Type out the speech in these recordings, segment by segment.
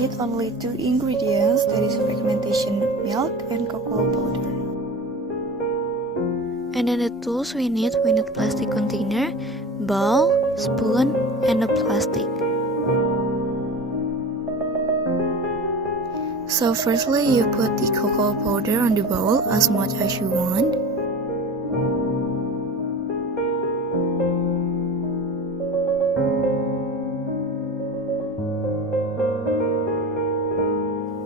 need only two ingredients, that is fermentation milk and cocoa powder. And then the tools we need plastic container, bowl, spoon, and a plastic. So firstly, you put the cocoa powder on the bowl as much as you want.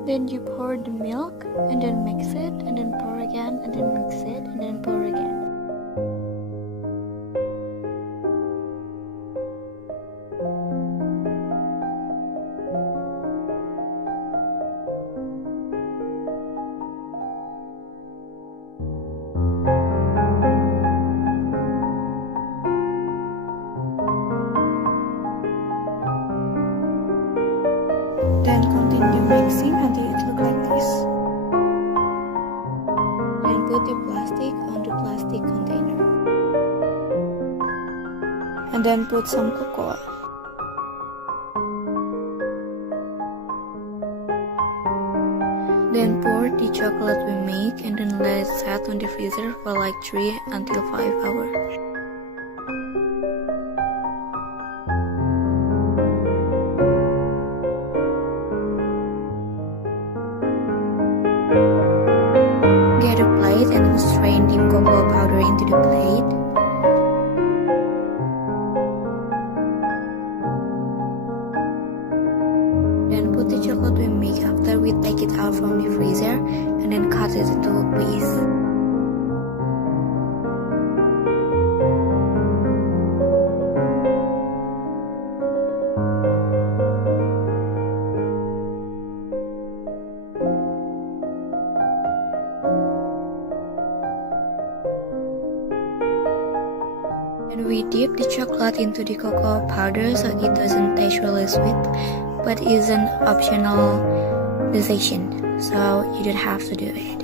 Then you pour the milk, and then mix it, and then pour again, and then mix it, and then pour again. Then continue mixing until it looks like this. Then put the plastic on the plastic container. And then put some cocoa. Then pour the chocolate we make and then let it set on the freezer for like 3 until 5 hours. Get a plate and strain the cocoa powder into the plate. Then put the chocolate we make after we take it out from the freezer and then cut it into a piece. And we dip the chocolate into the cocoa powder so it doesn't taste really sweet, but is an optional decision, so you don't have to do it.